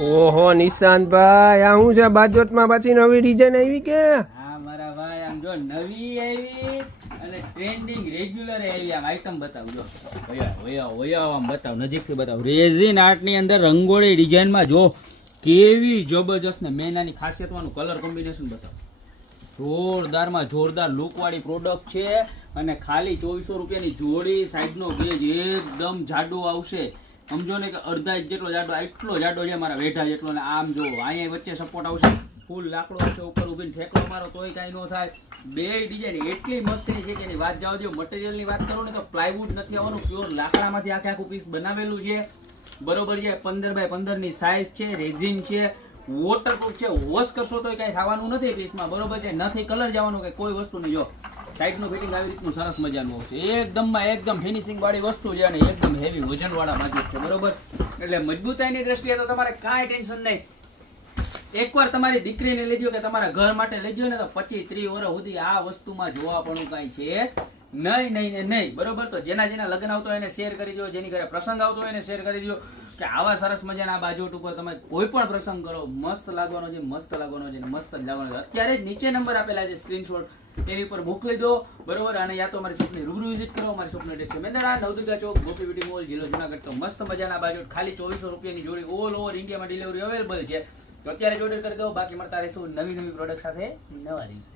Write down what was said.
ઓહો નિશાંતભાઈ, આ શું છે બાજોતમાં પાછી નવી ડિઝાઇન આવી કે? હા મારા ભાઈ, આમ જો નવી આવી અને ટ્રેન્ડિંગ રેગ્યુલર આવી. આમ આઈટમ બતાવજો, આમ બતાવ, નજીકથી બતાવ. રેઝિન આર્ટ ની અંદર રંગોળી ડિઝાઇનમાં જો કેવી જબરજસ્ત ને મેનાની ખાસિયતવાનું કલર કોમ્બિનેશન બતાવ. જોરદારમાં જોરદાર લુક વાળી પ્રોડક્ટ છે અને ખાલી 2400 રૂપિયાની જોડી. સાઈડનો બેજ એકદમ જાડો આવશે, સમજો ને કે અડધા ઇંચ જેટલો જાડો, એટલો જાડો છે મારા વેઢા જેટલો. ને આમ જો અહીંયા વચ્ચે સપોર્ટ આવશે, ફૂલ લાકડો આવશે, ઉપર ઊભીને ઠેકડો મારો તોય કાંઈ ન થાય. બે ડિઝાઇન એટલી મસ્તી છે કે એની વાત જાવ દો. મટીરિયલની વાત કરું ને તો પ્લાયવુડ નથી આવવાનું, પ્યોર લાકડામાંથી આખે આખું પીસ બનાવેલું છે, બરોબર છે. 15 બાય 15 ની સાઇઝ છે, રેઝિન છે, વોટરપ્રૂફ છે. વોશ કરશો તો કઈ થવાનું નથી પીસમાં, બરોબર છે. નથી કલર જવાનું કે કોઈ વસ્તુ નહીં. જો સાઈડનું ફિટિંગ આવી રીતનું સરસ મજાનું આવશે, એકદમ ફિનિશિંગ વાળી વસ્તુ છે અને એકદમ હેવી વજન વાળા બાજુ છે, બરોબર. એટલે મજબૂતાઈની દ્રષ્ટિએ તો તમારે કાંઈ ટેન્શન નહીં. એકવાર તમારી દીકરીને લઈ દો કે તમારા ઘર માટે લઈ દો ને તો 25-30 વર્ષ સુધી આ વસ્તુમાં જોવા પણ કાંઈ છે નહીં, બરોબર. તો જેના લગ્ન આવતો હોય એને શેર કરી દો, જેની ઘરે પ્રસંગ આવતો હોય એને શેર કરી દો કે આવા સરસ મજાના બાજોટ ઉપર તમે કોઈ પણ પ્રસંગ કરો, મસ્ત લાગવાનો છે, મસ્ત જ લાગવાનો છે. અત્યારે જ નીચે નંબર આપેલા છે, સ્ક્રીનશોટ એની ઉપર મોકલી દો, બરોબર. અને યા તો અમારી શોપની રૂબરૂ વિઝિટ કરો. અમારી શોપનો એડ્રેસ છે મેંદરડા, નવદુર્ગા ચોક, ગોપી બ્યુટી મોલ, જિલ્લો જુનાગઢ. તો મસ્ત મજાના બાજોટ ખાલી 2400 રૂપિયાની જોડી ઓલ ઓવર ઇન્ડિયામાં ડિલિવરી અવેલેબલ છે. તો અત્યારે જ ઓર્ડર કરી દો. બાકી મળતા રહીશું નવી પ્રોડક્ટ સાથે નવા દિવસે.